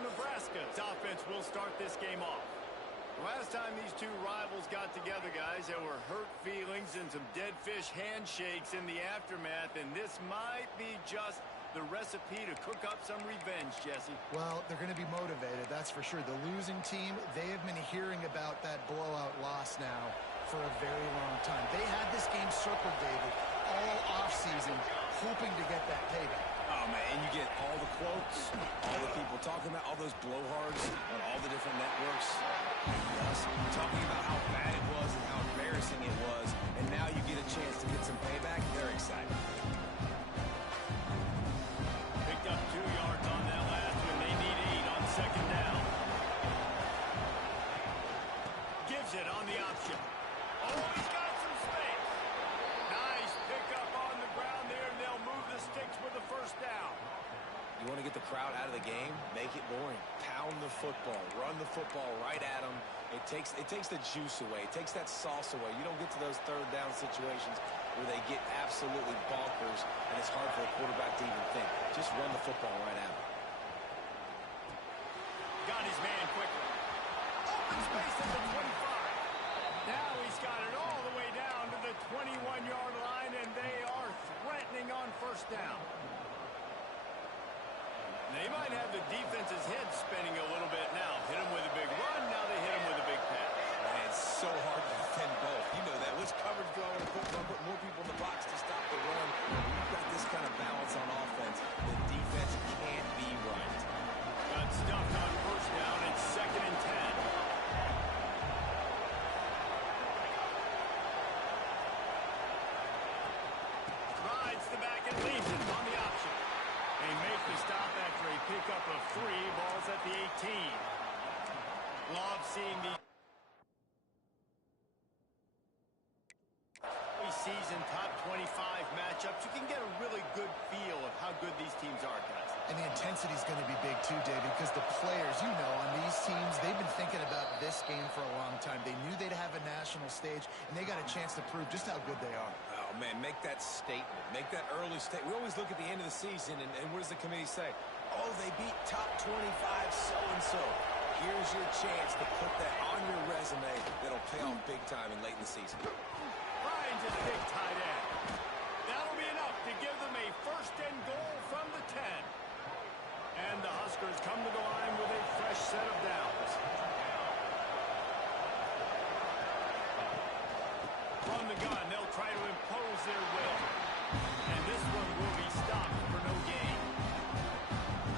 Nebraska's offense will start this game off. Last time these two rivals got together, guys, there were hurt feelings and some dead fish handshakes in the aftermath, and this might be just the recipe to cook up some revenge, Jesse. Well, they're going to be motivated, that's for sure. The losing team, they have been hearing about that blowout loss now for a very long time. They had this game circled, David, all offseason, hoping to get that payback. Oh, man, and you get all the quotes, all the people talking about all those blowhards on all the different networks. Us talking about how bad it was and how embarrassing it was, and now you get a chance to get some payback. They're excited. Picked up 2 yards on that last one. They need 8 on second down. Gives it on the option. Oh, he's got some space. Nice pickup on the ground there, and they'll move the sticks with the first down. You want to get the crowd out of the game? Make it boring. Pound the football. Run the football right at them. It takes the juice away. It takes that sauce away. You don't get to those third down situations where they get absolutely bonkers, and it's hard for a quarterback to even think. Just run the football right at them. Got his man quickly. Open space at the 25. Now he's got it all the way down to the 21-yard line, and they are threatening on first down. They might have the defense's head spinning a little bit now. Hit him with a big run, now they hit him with a big pass. Man, it's so hard to defend both. You know that. Which coverage do I want to put more people in the box to stop the run? When you've got this kind of balance on offense, the defense can't be right. Got stuffed on first down. It's 2nd and 10. Rides the back and leaves it on the option. They make the stop after a pickup of 3. Ball's at the 18. Love seeing the season top 25 matchups. You can get a really good feel of how good these teams are, guys. And the intensity is going to be big too, David, because the players, you know, on these teams, they've been thinking about this game for a long time. They knew they'd have a national stage, and they got a chance to prove just how good they are. Oh, man, make that statement. Make that early statement. We always look at the end of the season, and what does the committee say? Oh, they beat top 25 so-and-so. Here's your chance to put that on your resume that'll pay off big time and late in the season. Finds his big tight end. That'll be enough to give them a 1st and goal from the 10. And the Huskers come to the line with a fresh set of downs. From the gun, they'll try to impose their will. And this one will be stopped for no gain.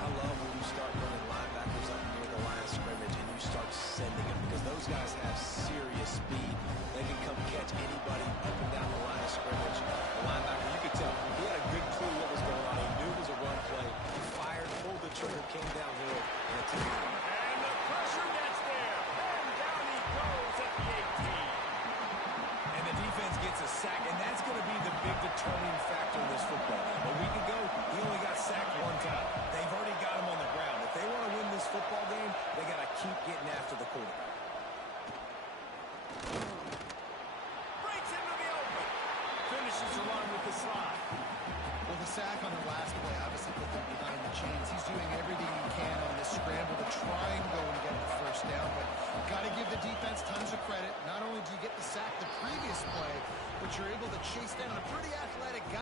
I love when you start running linebackers up near the line of scrimmage and you start sending them, because those guys have serious speed. They can come catch anybody up and down the line of scrimmage. The linebacker, you could tell, he had a good clue what was going on. He knew it was a run play. He fired, pulled the trigger, came downhill, and it took him. And the pressure gets there. And down he goes at the 18. And the defense gets a sack, and that's going to be the big determining factor in this football. A week ago, he only got sacked 1 time. They've already got him on the ground. If they want to win this football game, they got to keep getting after the quarterback. Finishes the run with the slide. Well, the sack on the last play obviously put them behind the chains. He's doing everything he can on this scramble to try and go and get the first down, but got to give the defense tons of credit. Not only do you get the sack the previous play, but you're able to chase down a pretty athletic guy.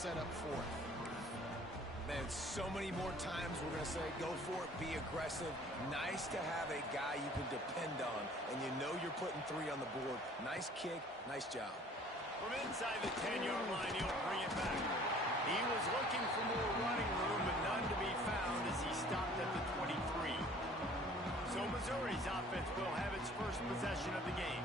set up fourth. Man, so many more times we're going to say, go for it, be aggressive. Nice to have a guy you can depend on, and you know you're putting 3 on the board. Nice kick, nice job. From inside the 10-yard line, he'll bring it back. He was looking for more running room, but none to be found as he stopped at the 23. So Missouri's offense will have its first possession of the game.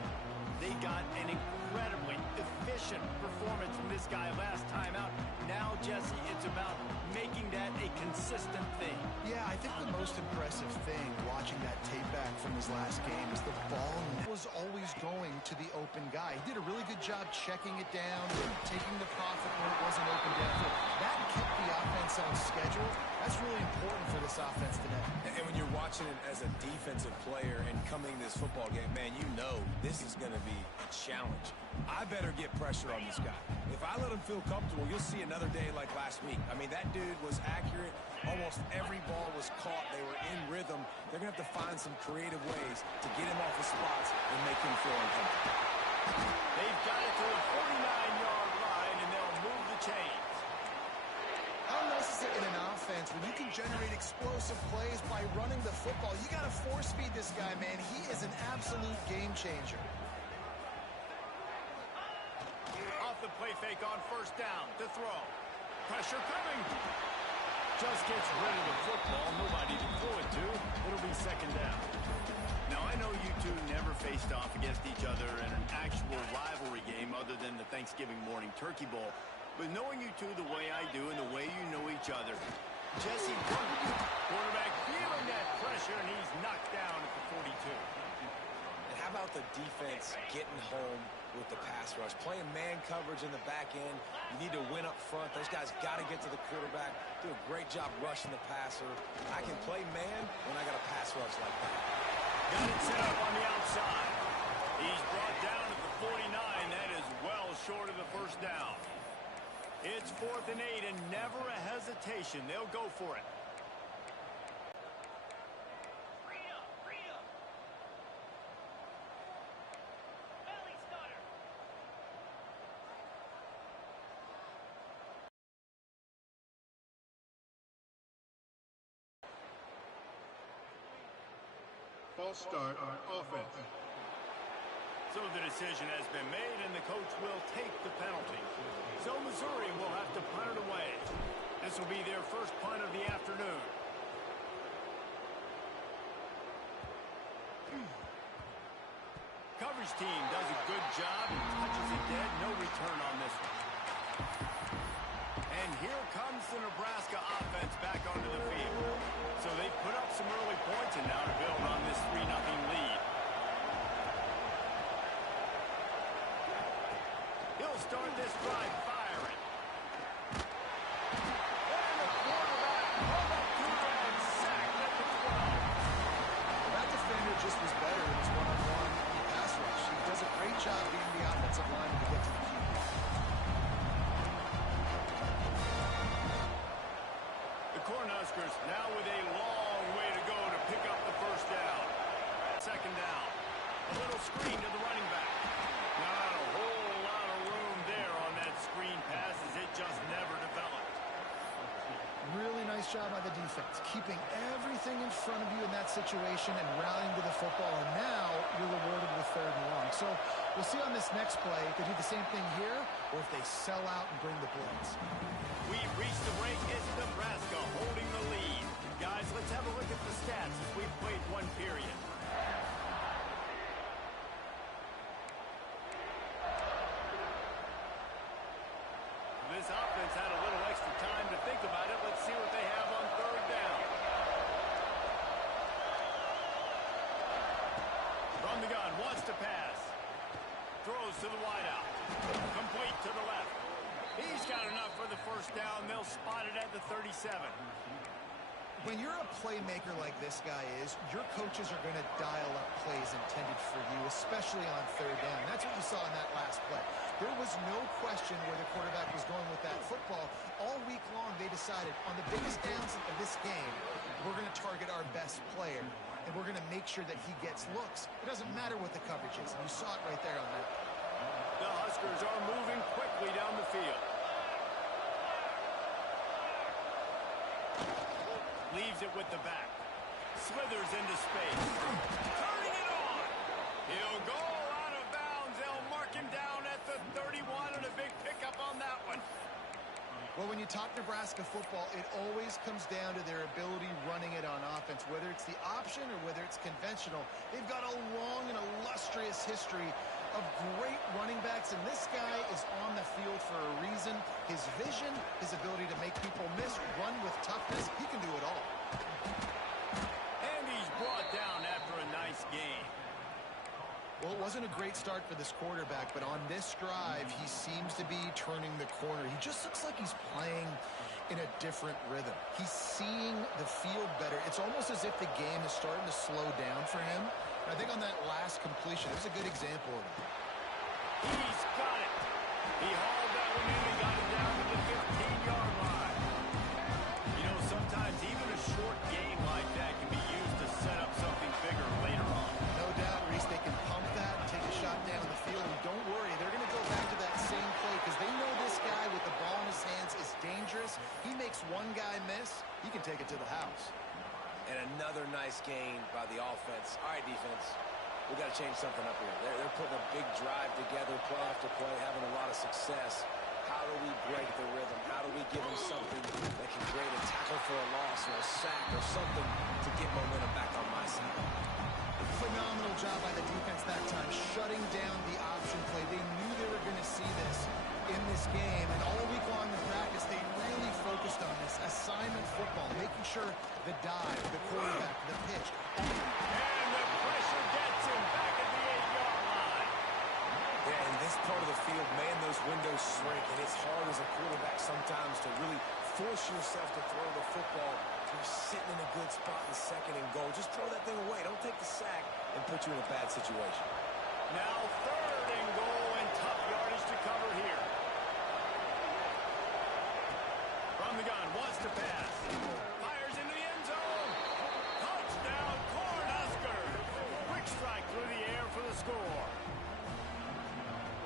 They got an incredibly efficient performance from this guy last time out. Now, Jesse, it's about making that a consistent thing. Yeah, I think the most impressive thing watching that tape back from his last game is the ball was always going to the open guy. He did a really good job checking it down, taking the profit when it wasn't open downfield. That kept the offense on schedule. That's really important for this offense today. And when you're watching it as a defensive player and coming to this football game, man, you know this is going to be a challenge. I better get pressure on this guy. If I let him feel comfortable, you'll see another day like last week. I mean, that dude was accurate. Almost every ball was caught. They were in rhythm. They're going to have to find some creative ways to get him off his spots and make him feel uncomfortable. They've got it to the 49-yard line, and they'll move the chains. How nice is it in an offense when you can generate explosive plays by running the football? You got to force feed this guy, man. He is an absolute game changer. Off the play fake on first down to throw. Pressure coming. Just gets rid of the football. Nobody to throw it to. It'll be second down. Now, I know you two never faced off against each other in an actual rivalry game other than the Thanksgiving morning turkey bowl. But knowing you two the way I do and the way you know each other, Jesse, quarterback feeling that pressure, and he's knocked down at the 42. And how about the defense getting home with the pass rush? Playing man coverage in the back end. You need to win up front. Those guys got to get to the quarterback. Do a great job rushing the passer. I can play man when I got a pass rush like that. Got it set up on the outside. He's brought down at the 49. That is well short of the first down. It's 4th and 8, and never a hesitation. They'll go for it. False start on offense. So the decision has been made, and the coach will take the penalty. So Missouri will have to punt it away. This will be their first punt of the afternoon. Coverage team does a good job and touches it dead. No return on this one. And here comes the Nebraska offense back onto the field. So they put up some early points and now to build on this 3-0 lead. He'll start this drive firing. And the quarterback hung up to it and sacked at the 12. That defender just was better in his one-on-one pass rush. He does a great job being the offensive lineman to get to the QB. The Cornhuskers now with a long way to go to pick up the first down. Second down. A little screen to the running back. Not a whole lot of room there on that screen pass as it just never developed. Really nice job by the defense, keeping everything in front of you in that situation and rallying to the football, and now you're rewarded with 3rd and long. So we'll see on this next play if they do the same thing here or if they sell out and bring the blitz. We've reached the break. It's Nebraska holding the lead. Guys, let's have a look at the stats as we've played one period. This offense had a little extra time to think about it. Let's see what they have on 3rd down. From the gun, wants to pass. Throws to the wideout. Complete to the left. He's got enough for the first down. They'll spot it at the 37. When you're a playmaker like this guy is, your coaches are going to dial up plays intended for you, especially on 3rd down. That's what you saw in that last play. There was no question where the quarterback was going with that football. All week long, they decided on the biggest downs of this game, we're going to target our best player, and we're going to make sure that he gets looks. It doesn't matter what the coverage is, and you saw it right there on that. The Huskers are moving quickly down the field. Leaves it with the back. Slithers into space. Turning it on. He'll go out of bounds. They'll mark him down at the 31 and a big pickup on that one. Well, when you talk Nebraska football, it always comes down to their ability running it on offense. Whether it's the option or whether it's conventional, they've got a long and illustrious history of great running backs, and this guy is on the field for a reason. His vision, his ability to make people miss, run with toughness, he can do it all. And he's brought down after a nice game. Well, it wasn't a great start for this quarterback, but on this drive, he seems to be turning the corner. He just looks like he's playing in a different rhythm. He's seeing the field better. It's almost as if the game is starting to slow down for him. And I think on that last completion, it was a good example of it. He's got it. He hauled that one in and got it down to the 15-yard line. You know, sometimes even a short game like that can be used to set up something bigger later on. No doubt, Reese, they can pump that and take a shot down the field. And don't worry, they're going to go back to that same play because they know this guy with the ball in his hands is dangerous. He makes one guy miss, he can take it to the house. And another nice gain by the offense. All right, defense, we got to change something up here. They're putting a big drive together, play after play, having a lot of success. How do we break the rhythm? How do we give them something that can create a tackle for a loss or a sack or something to get momentum back on my side? Phenomenal job by the defense that time, shutting down the option play. They knew they were going to see this in this game, and all week long in practice, they really focused on this assignment football, making sure the dive, the quarterback, the pitch. And the pressure gets him back at the 8-yard line. Yeah, in this part of the field, man, those windows shrink, and it's hard as a quarterback sometimes to really force yourself to throw the football. You're sitting in a good spot in second and goal. Just throw that thing away. Don't take the sack and put you in a bad situation. Now 3rd and goal and tough yardage to cover here. From the gun, wants to pass. Fires into the end zone. Touchdown, Cornhuskers. Quick strike through the air for the score.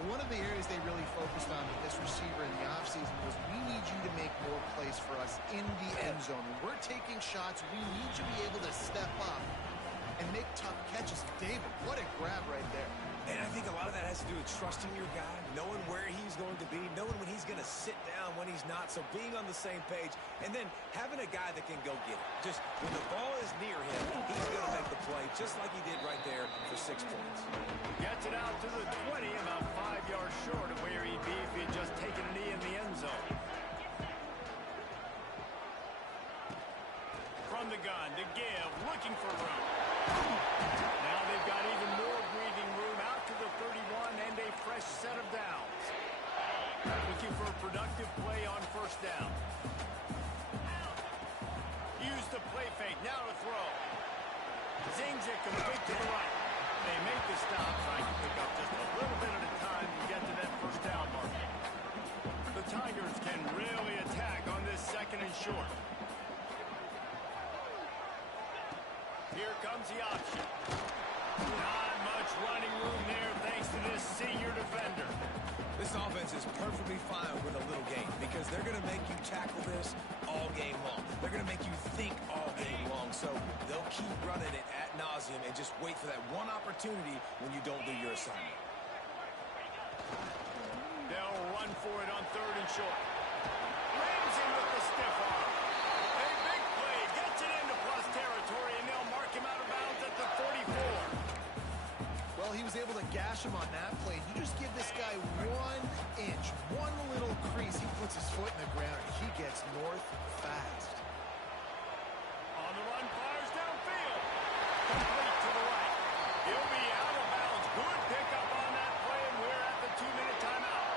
One of the areas they really focused on with this receiver in the offseason was we need you to make more plays for us in the end zone. When we're taking shots, we need you to be able to step up and make tough catches. David, what a grab right there. And I think a lot of that has to do with trusting your guy, knowing where he's going to be, knowing when he's going to sit down, when he's not. So being on the same page, and then having a guy that can go get it. Just when the ball is near him, he's going to make the play, just like he did right there for 6 points. Gets it out to the 20, about 5 yards short of where he'd be if he had just taken a knee in the end zone. From the gun to give, looking for room. Now they've got even more breathing room out to the 31 and a fresh set of downs. Looking for a productive play on 1st down. Use the play fake, now to throw. Zings it complete to the right. They make the stop, trying to pick up just a little bit at a time to get to that 1st down mark. The Tigers can really attack on this 2nd and short. Here comes the option. Not much running room there thanks to this senior defender. This offense is perfectly fine with a little game because they're going to make you tackle this all game long. They're going to make you think all game long. So they'll keep running it ad nauseum and just wait for that one opportunity when you don't do your assignment. They'll run for it on 3rd and short. Ramsey with the stiff arm. A big play gets it into plus territory, and they'll mark him out of bounds at the 44. Well, he was able to gash him on that play. You just give this guy 1 inch, one little crease. He puts his foot in the ground, and he gets north fast. On the run, fires downfield. Complete to the right. He'll be out of bounds. Good pickup on that play, and we're at the 2-minute timeout.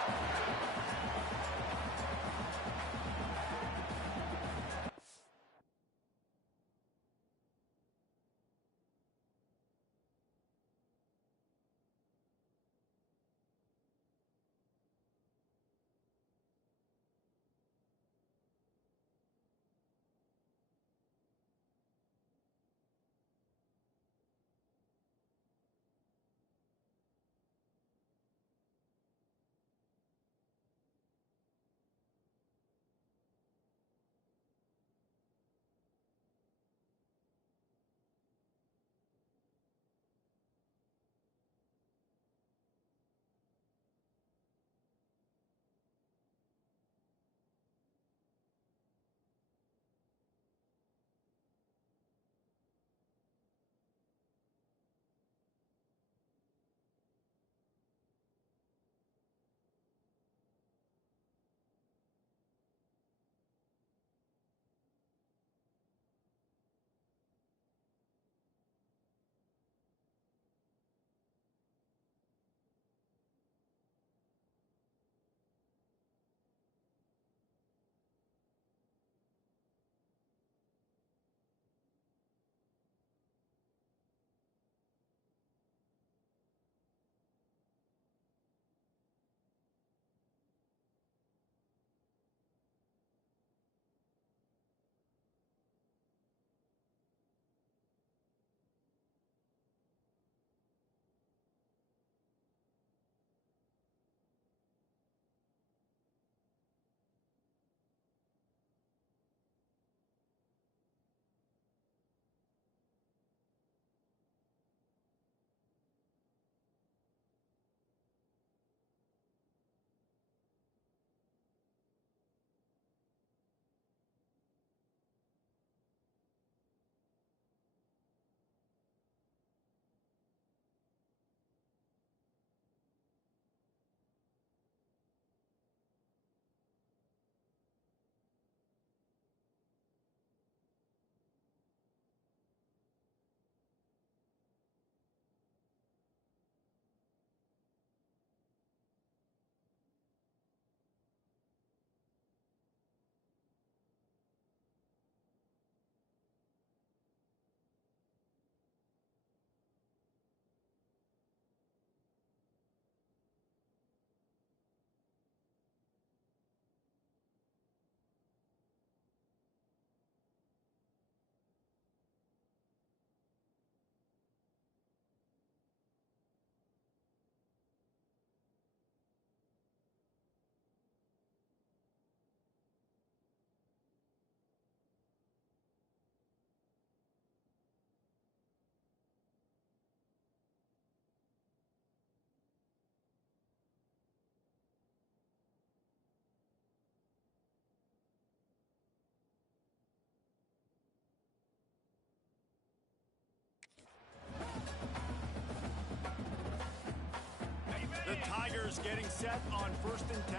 receivers getting set on 1st and 10.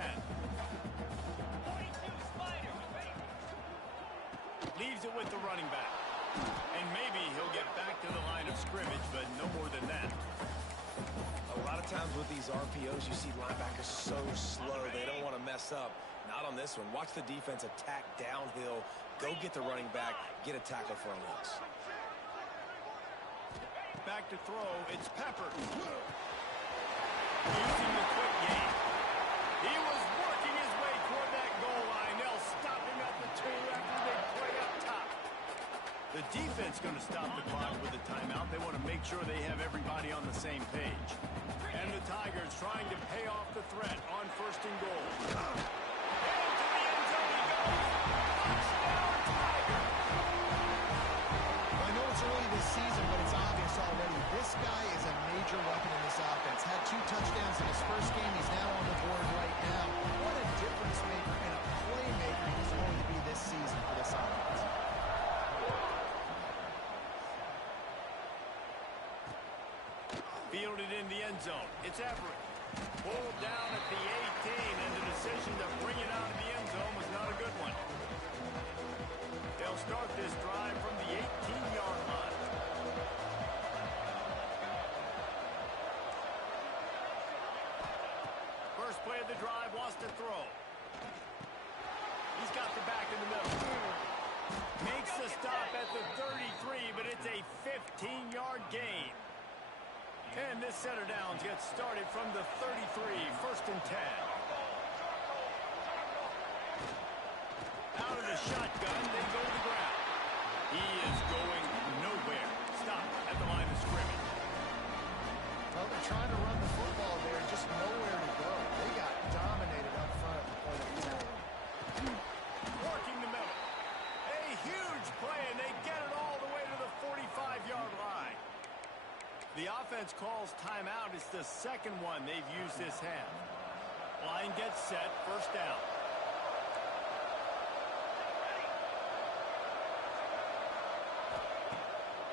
Leaves it with the running back. And maybe he'll get back to the line of scrimmage, but no more than that. A lot of times with these RPOs, you see linebackers so slow, they don't want to mess up. Not on this one. Watch the defense attack downhill, go get the running back, get a tackle for a loss. Back to throw, it's Peppers. Using the quick game. He was working his way toward that goal line. They'll stop him at the 2 after they play up top. The defense going to stop the clock with a timeout. They want to make sure they have everybody on the same page. And the Tigers trying to pay off the threat on 1st and goal. Into the end zone he goes. Touchdown, Tigers! I know it's early this season, but it's obvious already. This guy is a major weapon in this offense. Had 2 touchdowns in his first game. He's now on the board right now. What a difference maker and a playmaker he's going to be this season for this offense. Fielded in the end zone. It's Everett. Pulled down at the 18, and the decision to bring it out of the end zone was not a good one. They'll start this drive from the 18-yard line. First play of the drive, wants to throw. He's got the back in the middle. Makes the stop at the 33, but it's a 15-yard gain. And this center downs gets started from the 33, 1st and 10. Out of the shotgun, they go to the ground. He is going nowhere. Stop at the line of scrimmage. Well, they're trying to run the football there, just nowhere to go. They got dominated up front at the point of attack. Working the middle. A huge play, and they get it all the way to the 45-yard line. The offense calls timeout. It's the second one they've used this half. Line gets set, 1st down.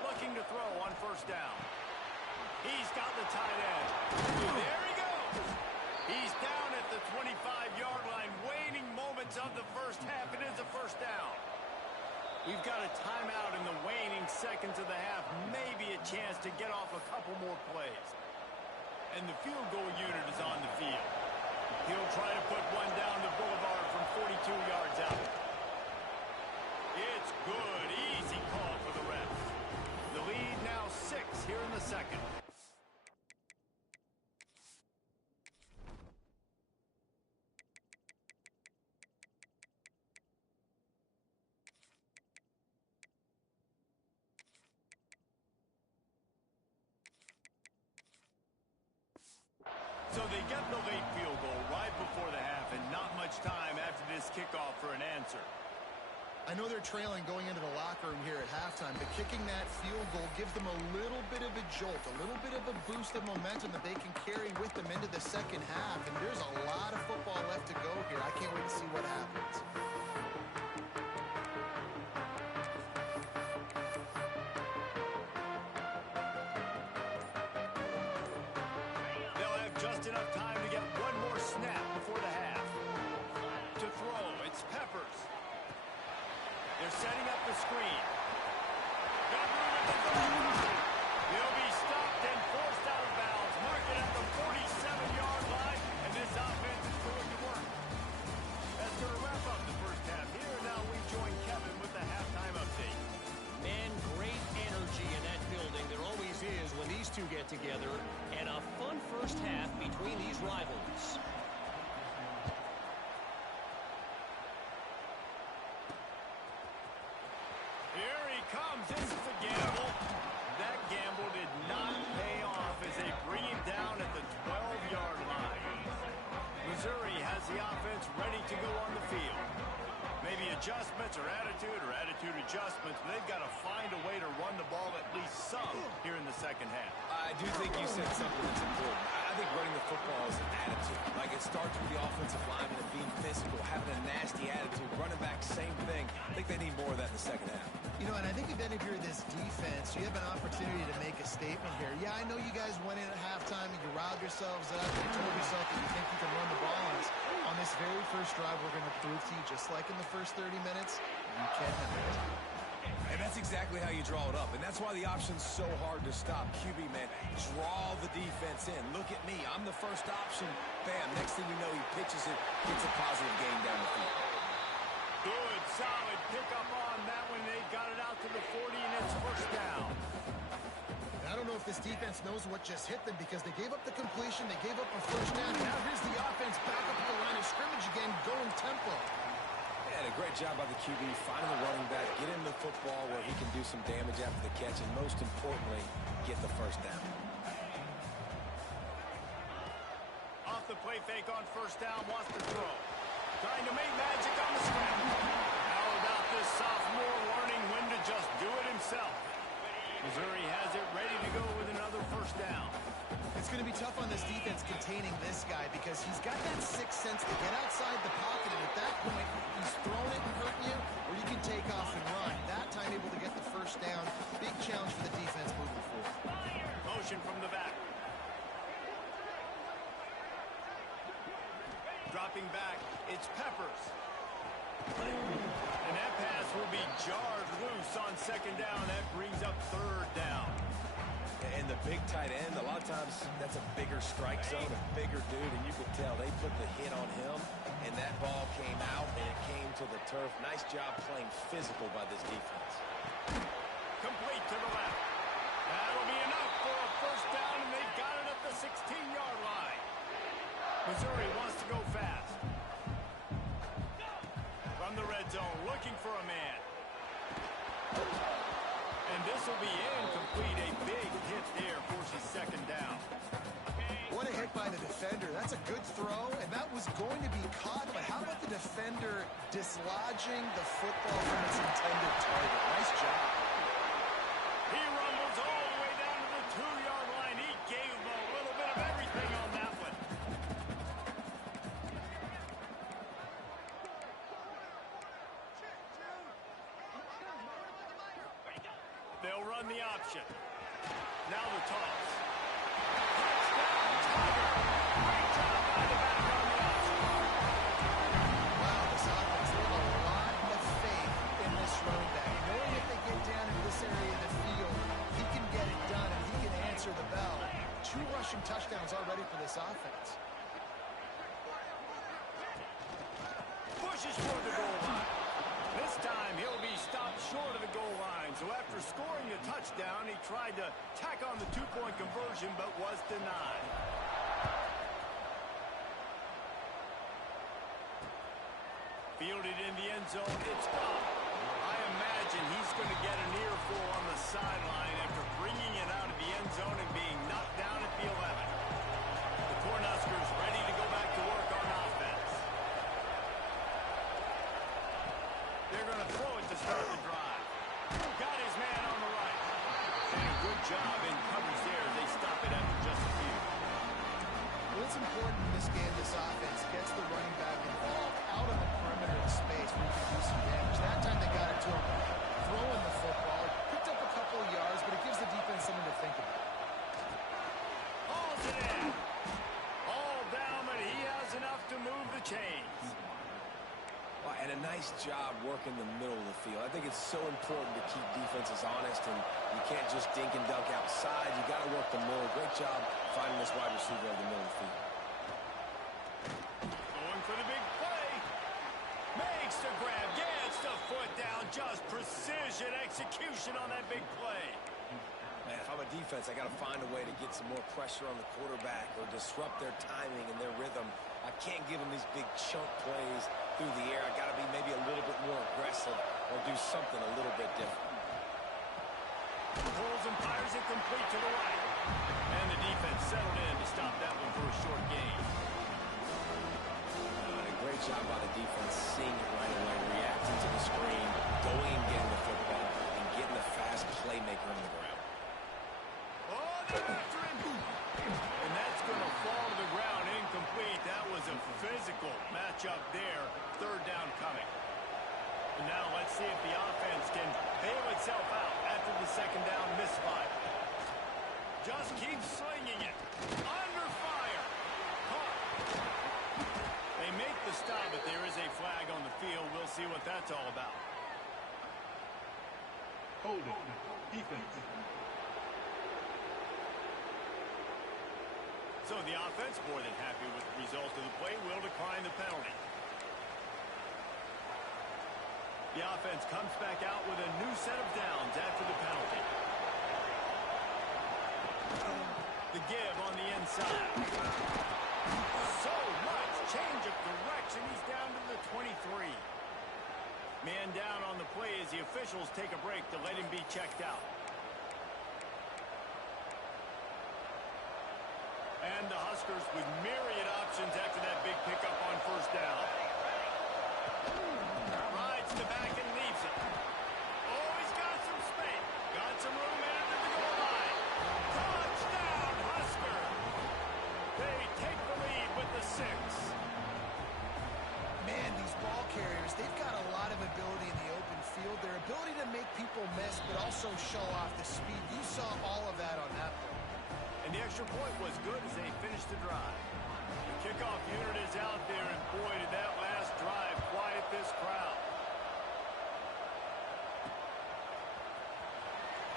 Looking to throw on 1st down. He's got the tight end. There he goes. He's down at the 25-yard line. Waning moments of the first half. It is a 1st down. We've got a timeout in the waning seconds of the half. Maybe a chance to get off a couple more plays. And the field goal unit is on the field. He'll try to put one down the boulevard from 42 yards out. It's good. Easy call for the ref. The lead now 6 here in the second. So they get the late field goal right before the half, and not much time after this kickoff for an answer. I know they're trailing going into the locker room here at halftime, but kicking that field goal gives them a little bit of a jolt, a little bit of a boost of momentum that they can carry with them into the second half. And there's a lot of football left to go here. I can't wait to see what happens. Just enough time to get one more snap before the half. To throw, it's Peppers. They're setting up the screen. Got room at the 35. He'll be stopped and forced out of bounds. Mark it at the 47-yard line, and this offense is going to work. That's going to wrap up the first half. Here now we join Kevin with the halftime update. Man, great energy in that building. There always is when these two get together. And a fun first half between these rivals. Here he comes. This is a gamble. That gamble did not pay off as they bring him down at the 12-yard line. Missouri has the offense ready to go on the field. Maybe adjustments or attitude adjustments, but they've got to find a way to run the ball at least some here in the second half. I do think you said something that's important. I think running the football is an attitude. Like, it starts with the offensive lineman and being physical, having a nasty attitude. Running back, same thing. I think they need more of that in the second half. You know, and I think if any of you are this defense, you have an opportunity to make a statement here. Yeah, I know you guys went in at halftime and you riled yourselves up and you told yourself that you think you can run the ball on us. On this very first drive, we're going to prove to you, just like in the first 30 minutes, you cannot. And that's exactly how you draw it up. And that's why the option's so hard to stop. QB, man, draw the defense in. Look at me. I'm the first option. Bam. Next thing you know, he pitches it, gets a positive gain down the field. Good, solid pickup on that one. They got it out to the 40, and it's first down. And I don't know if this defense knows what just hit them because they gave up the completion, they gave up a first down. Now here's the offense back up at the line of scrimmage again, going tempo. Yeah, a great job by the QB, finding the running back, get him the football where he can do some damage after the catch, and most importantly, get the first down. Off the play fake on first down, wants to throw. Trying to make magic on the scramble. How about this sophomore learning when to just do it himself? Missouri has it ready to go with another first down. It's going to be tough on this defense containing this guy because he's got that sixth sense to get outside the pocket, and at that point, he's throwing it and hurting you, or you can take off and run. That time able to get the first down. Big challenge for the defense moving forward. Motion from the back. Dropping back, it's Peppers. And that pass will be jarred loose on second down. That brings up third down. And the big tight end, a lot of times that's a bigger strike zone, a bigger dude, and you could tell they put the hit on him, and that ball came out, and it came to the turf. Nice job playing physical by this defense. Complete to the left. That'll be enough for a first down, and they got it at the 16-yard line. Missouri wants to go fast. From the red zone, looking for a man. And this will be incomplete. A big hit there, forces second down. What a hit by the defender. That's a good throw, and that was going to be caught, but how about the defender dislodging the football from its intended target? Nice job. He rumbles all the way down to the 2-yard line. He gave him a little bit of everything on that one. They'll run the option. Now the toss. Touchdown, Tiger! Great job by the back on the option. Wow, this offense, they have a lot of faith in this running back. Knowing if they get down into this area of the field, he can get it done and he can answer the bell. 2 rushing touchdowns already for this offense. Pushes for the goal line. This time he'll be stopped short of the goal line. So after scoring the touchdown, he tried to tack on the 2-point conversion, but was denied. Fielded in the end zone, it's up. I imagine he's going to get an earful on the sideline after bringing it out of the end zone and being knocked down at the 11. The Cornhuskers ready to go back to work on offense. They're going to throw it to start the drive. Got his man on the right. And a good job in coverage there. They stop it after just a few. Well, it's important in this game, this offense gets the running back involved out on the perimeter of space where you can do some damage. That time they got it to him, throwing the football. Picked up a couple of yards, but it gives the defense something to think about. Hauls it in. All down, but he has enough to move the chains. Well, and a nice job working the middle of the field. I think it's so important to keep defenses honest, and you can't just dink and dunk outside. You got to work the middle. Great job finding this wide receiver in the middle of the field. Going for the big play. Makes the grab, gets the foot down. Just precision execution on that big play. Man, if I'm a defense, I got to find a way to get some more pressure on the quarterback or disrupt their timing and their rhythm. I can't give them these big chunk plays through the air. I got to be maybe a little bit more aggressive or do something a little bit different. Pulls and fires it complete to the right. And the defense settled in to stop that one for a short gain. A great job by the defense, seeing it right away, reacting to the screen, going and getting the football, and getting the fast playmaker on the ground. Oh, they're after him. And that's going to fall to the ground incomplete. That was a physical matchup there. Third down coming. And now let's see if the offense can bail itself out after the second down misfire. Just keep slinging it. Under fire. Caught. They make the stop, but there is a flag on the field. We'll see what that's all about. Hold it. Defense. So the offense, more than happy with the result of the play, will decline the penalty. The offense comes back out with a new set of downs after the penalty. The give on the inside. So much change of direction. He's down to the 23. Man down on the play as the officials take a break to let him be checked out. And the Huskers with myriad options after that big pickup on first down. Rides the back and leaves it. Oh, he's got some space. Got some room after the goal line. Touchdown, Husker. They take the lead with the 6. Man, these ball carriers, they've got a lot of ability in the open field. Their ability to make people miss, but also show off the speed. You saw all of that on that play. And the extra point was good as they finished the drive. The kickoff unit is out there, and boy, did that last drive quiet this crowd.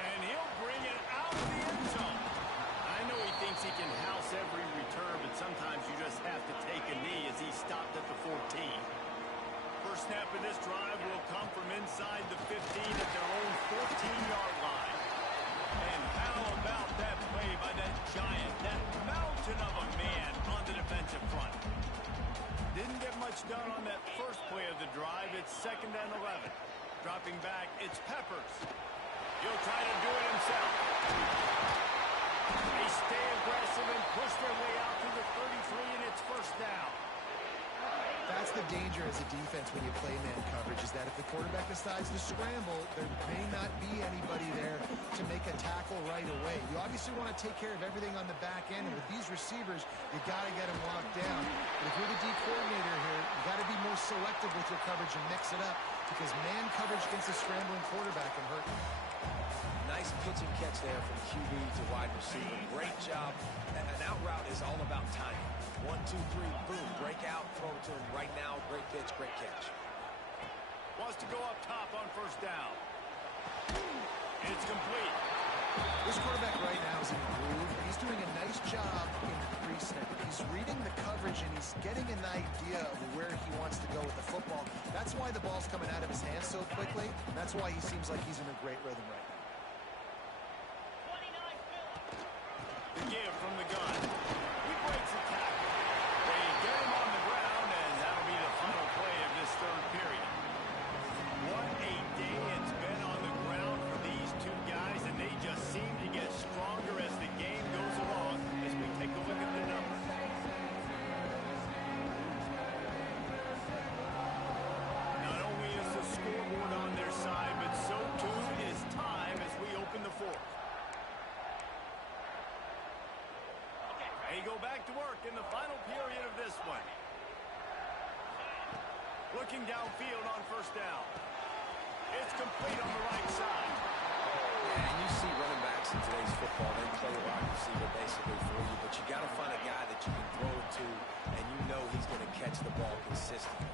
And he'll bring it out of the end zone. I know he thinks he can house every return, but sometimes you just have to take a knee as he stopped at the 14. First snap of this drive will come from inside the 15 at their own 14-yard line. And how about that play by that giant, that mountain of a man on the defensive front? Didn't get much done on that first play of the drive. It's 2nd and 11. Dropping back, it's Peppers. He'll try to do it himself. They stay aggressive and push their way out to the 33, and it's first down. That's the danger as a defense when you play man coverage, is that if the quarterback decides to scramble, there may not be anybody there to make a tackle right away. You obviously want to take care of everything on the back end, and with these receivers, you got to get them locked down. But if you're the D coordinator here, you got to be more selective with your coverage and mix it up, because man coverage against a scrambling quarterback can hurt you. Nice pitch and catch there from QB to wide receiver. Great job. An out route is all about timing. 1, 2, 3, boom, break out, throw it to him right now. Great pitch, great catch. Wants to go up top on first down. It's complete. This quarterback right now is in a groove. He's doing a nice job in the pre-snap. He's reading the coverage, and he's getting an idea of where he wants to go with the football. That's why the ball's coming out of his hands so quickly, and that's why he seems like he's in a great rhythm right now. The give from the gun. He breaks the tackle. They get him on the ground, and that'll be the final play of this third period. What a day it's been on the ground for these two guys, and they just seem to get stronger as the game goes along as we take a look at the numbers. Not only is the scoreboard on their side, but so too is time as we open the fourth. They go back to work in the final period of this one. Looking downfield on first down. It's complete on the right side. Yeah, and you see running backs in today's football, they play wide receiver basically for you, but you got to find a guy that you can throw it to, and you know he's going to catch the ball consistently.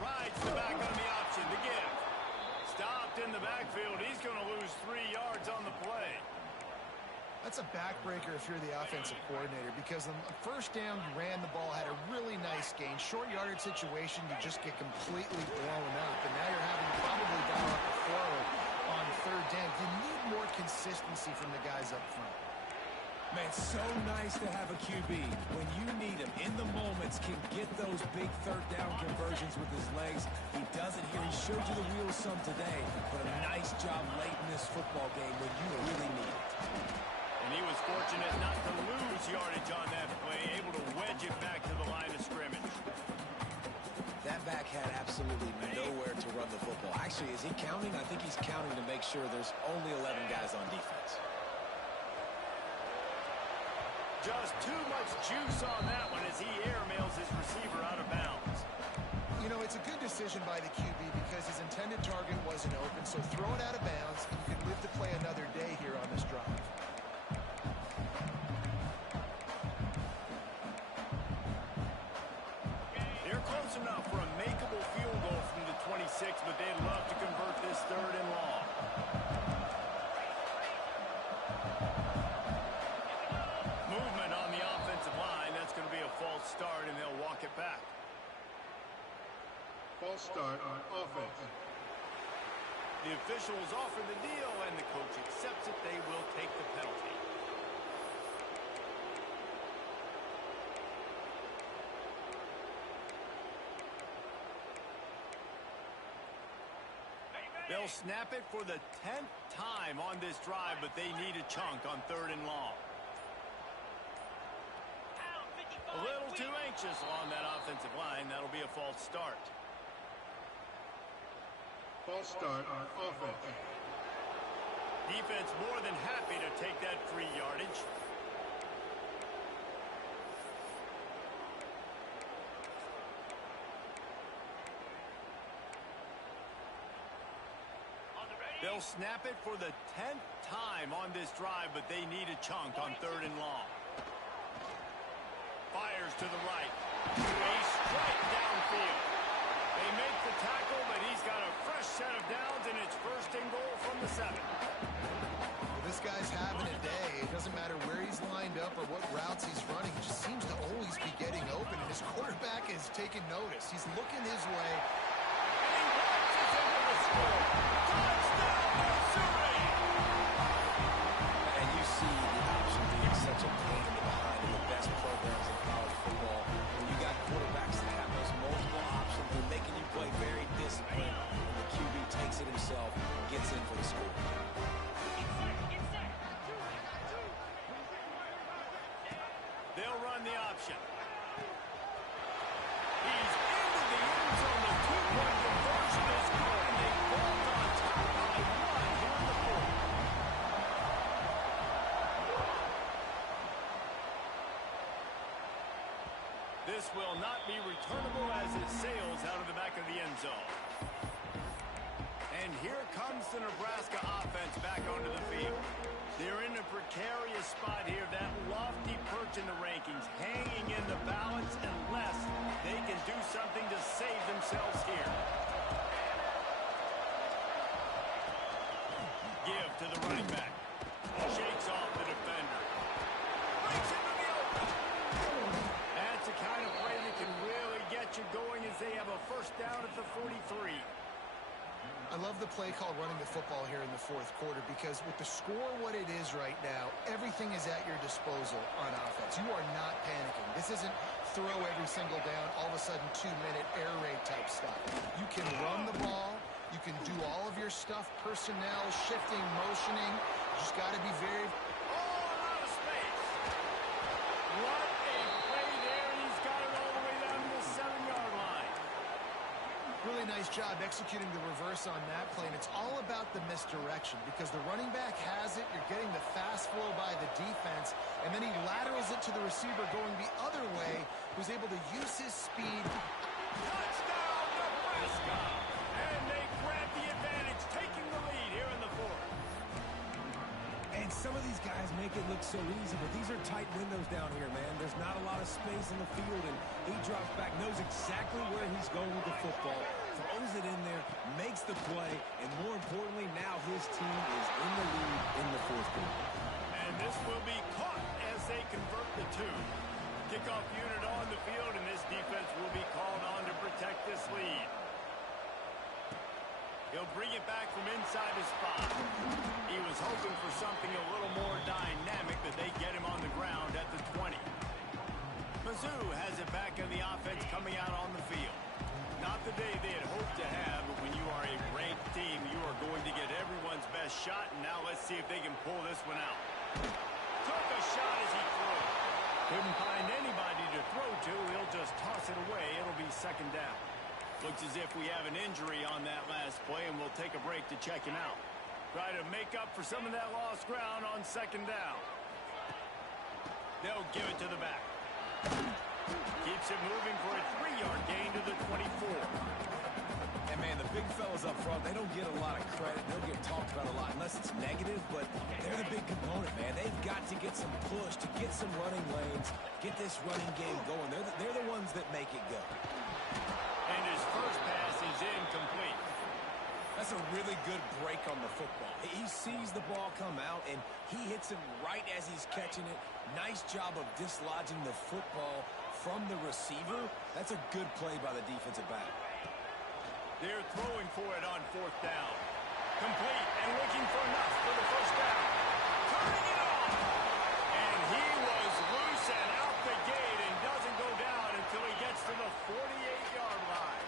Rides the back on the option to give. Stopped in the backfield. He's going to lose 3 yards on the play. That's a backbreaker if you're the offensive coordinator, because on first down, you ran the ball, had a really nice gain. Short yardage situation, you just get completely blown up, and now you're having to probably dial up the forward on third down. You need more consistency from the guys up front. Man, so nice to have a QB. When you need him in the moments, can get those big third down conversions with his legs. He does it here. He showed you the wheels some today, but a nice job late in this football game when you really need it. And he was fortunate not to lose yardage on that play, able to wedge it back to the line of scrimmage. That back had absolutely nowhere to run the football. Actually, is he counting? I think he's counting to make sure there's only 11 guys on defense. Just too much juice on that one as he airmails his receiver out of bounds. You know, it's a good decision by the QB because his intended target wasn't open, so throw it out of bounds, and you can live to play another day here on this drive. They're close enough for a makeable field goal from the 26, but they'd love to convert this 3rd and long. Movement on the offensive line. That's going to be a false start, and they'll walk it back. False start on offense. The officials offer the deal, and the coach accepts it. They will take the penalty. They'll snap it for the 10th time on this drive, but they need a chunk on 3rd and long. A little too anxious along that offensive line. That'll be a false start. False start on offense. Defense more than happy to take that free yardage. They'll snap it for the 10th time on this drive, but they need a chunk on 3rd and long. Fires to the right. A strike downfield. They make the tackle, but he's got a fresh set of downs, and it's 1st and goal from the 7. Well, this guy's having a day. It doesn't matter where he's lined up or what routes he's running. He just seems to always be getting open, and his quarterback is taking notice. He's looking his way. And he watches into the score. Touchdown, Missouri! And you see the option being such a pain in the behind in the best programs in college football. When you got quarterbacks that have those multiple options, they're making you play very disciplined. And the QB takes it himself, gets in for the score. They'll run the option. He's into the end zone. The 2-point conversion is good, and they bolt on top by 1 here in the 4th. This will not be returnable as it sails out of the back of the end zone. And here comes the Nebraska offense back onto the field. They're in a precarious spot here, that lofty perch in the rankings, hanging in the balance unless they can do something to save themselves here. Give to the running back. Shakes off the defender. Breaks into the open. That's the kind of play that can really get you going as they have a 1st down at the 43. I love the play call running the football here in the 4th quarter because with the score what it is right now, everything is at your disposal on offense. You are not panicking. This isn't throw every single down, all of a sudden 2-minute air raid type stuff. You can run the ball. You can do all of your stuff, personnel, shifting, motioning. You just got to be very... Oh, out of space. What a play there, and he's got it all the way down to the 7-yard line. Really nice job executing the reverse on that play, and it's all about the misdirection because the running back has it, you're getting the fast flow by the defense, and then he laterals it to the receiver going the other way, who's able to use his speed. Touchdown, Nebraska! And they grab the advantage, taking the lead here in the 4th. And some of these guys make it look so easy, but these are tight windows down here, man. There's not a lot of space in the field, and he drops back, knows exactly where he's going with the football, throws it in there, makes the play, and more importantly, now his team is in the lead in the 4th quarter. And this will be caught as they convert the 2. Kickoff unit on the field, and this defense will be called on to protect this lead. He'll bring it back from inside his spot. He was hoping for something a little more dynamic, but they get him on the ground at the 20. Mizzou has it back in the offense coming out on the field. Not the day they had hoped to have, but when you are a ranked team, you are going to get everyone's best shot, and now let's see if they can pull this one out. Took a shot as he threw. Couldn't find anybody to throw to. He'll just toss it away. It'll be 2nd down. Looks as if we have an injury on that last play, and we'll take a break to check him out. Try to make up for some of that lost ground on 2nd down. They'll give it to the back. Keeps it moving for a 3-yard gain to the 24. And, man, the big fellas up front, they don't get a lot of credit. They'll get talked about a lot unless it's negative, but they're the big component, man. They've got to get some push to get some running lanes, get this running game going. They're the ones that make it go. And his first pass is incomplete. That's a really good break on the football. He sees the ball come out, and he hits it right as he's catching it. Nice job of dislodging the football from the receiver. That's a good play by the defensive back. They're throwing for it on 4th down. Complete and looking for enough for the first down. Turning it off. And he was loose and out the gate and doesn't go down until he gets to the 48-yard line.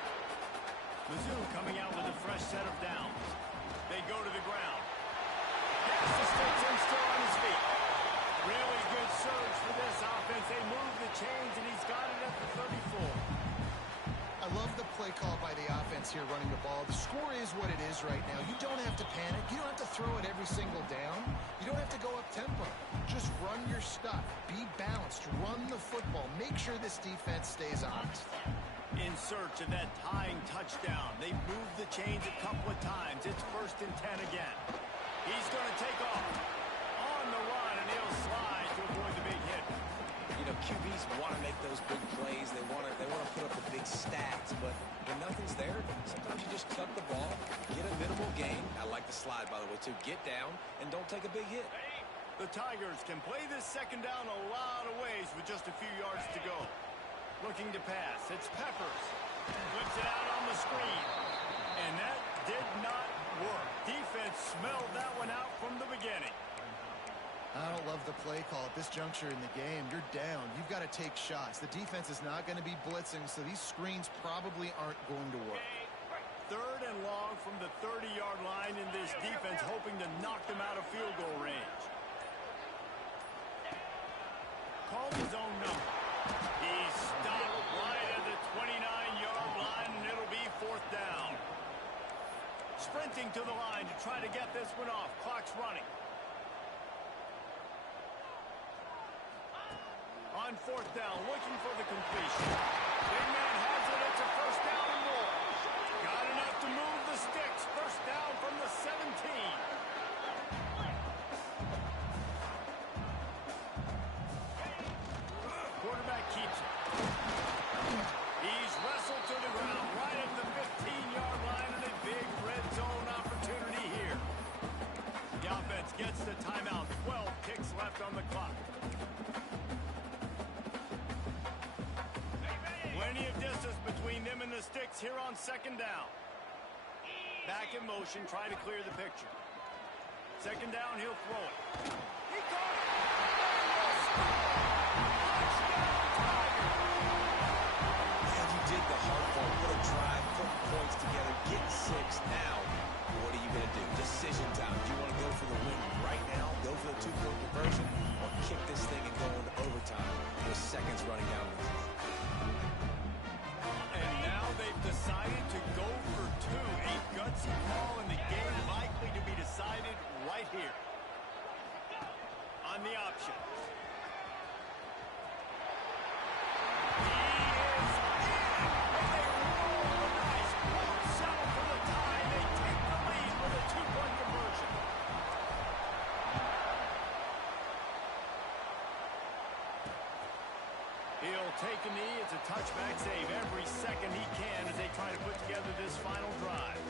Mizzou coming out with a fresh set of downs. They go to the ground. Pass to Stetson, still on his feet. Really good surge for this offense. They move the chains, and he's got it at the 34. I love the play call by the offense here running the ball. The score is what it is right now. You don't have to panic. You don't have to throw it every single down. You don't have to go up tempo. Just run your stuff. Be balanced. Run the football. Make sure this defense stays honest. In search of that tying touchdown. They've moved the chains a couple of times. It's 1st and 10 again. He's going to take off on the run, and he'll slide to avoid the big hit. You know, QBs want to make those big plays. They want to put up the big stats, but when nothing's there, sometimes you just tuck the ball, get a minimal gain. I like the slide, by the way, too. Get down and don't take a big hit. The Tigers can play this 2nd down a lot of ways with just a few yards to go. Looking to pass. It's Peppers. Flips it out on the screen. And that did not work. Defense smelled that one out from the beginning. I don't love the play call at this juncture in the game. You're down. You've got to take shots. The defense is not going to be blitzing, so these screens probably aren't going to work. 3rd and long from the 30-yard line in this defense, hoping to knock them out of field goal range. Called his own number. He's stopped right at the 29-yard line, and it'll be 4th down. Sprinting to the line to try to get this one off. Clock's running. On 4th down, looking for the completion. Big man has it. It's a 1st down and more. Got enough to move the sticks. 1st down from the 17. Quarterback keeps it. He's wrestled to the ground right at the 15-yard line, and a big red zone opportunity here. The offense gets the timeout. 12 kicks left on the clock. Plenty of distance between them and the sticks here on 2nd down. Back in motion, try to clear the picture. 2nd down, he'll throw it. He caught it! Touchdown, Tigers! And you did the hard part. What a drive, putting points together, get 6 now. What are you going to do? Decision time. Do you want to go for the win right now, go for the 2-point conversion, or kick this thing and go into overtime with seconds running down the clock? And now they've decided to go for 2. A gutsy call, and the game likely to be decided right here. On the option. He is in, and they roll the dice. Won't settle for the tie. They take the lead with a 2-point conversion. He'll take a knee. It's a touchback save every second he can as they try to put together this final drive.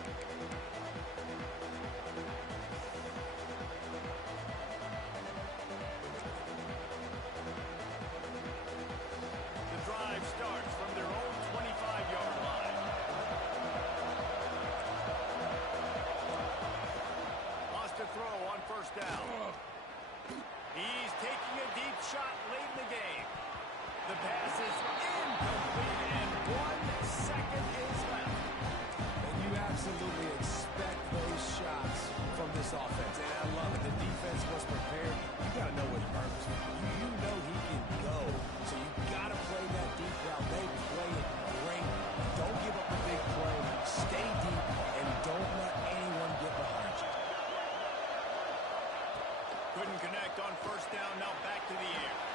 The drive starts from their own 25-yard line. Lost a throw on 1st down. He's taking a deep shot late in the game. The pass is incomplete, and 1 second is left. And you absolutely expect those shots from this offense. And I love it. The defense was prepared. You got to know what hurts. You know he can go. So you got to play that deep route. They play it great. Don't give up the big play. Stay deep, and don't let anyone get behind you. Couldn't connect on 1st down. Now back to the air.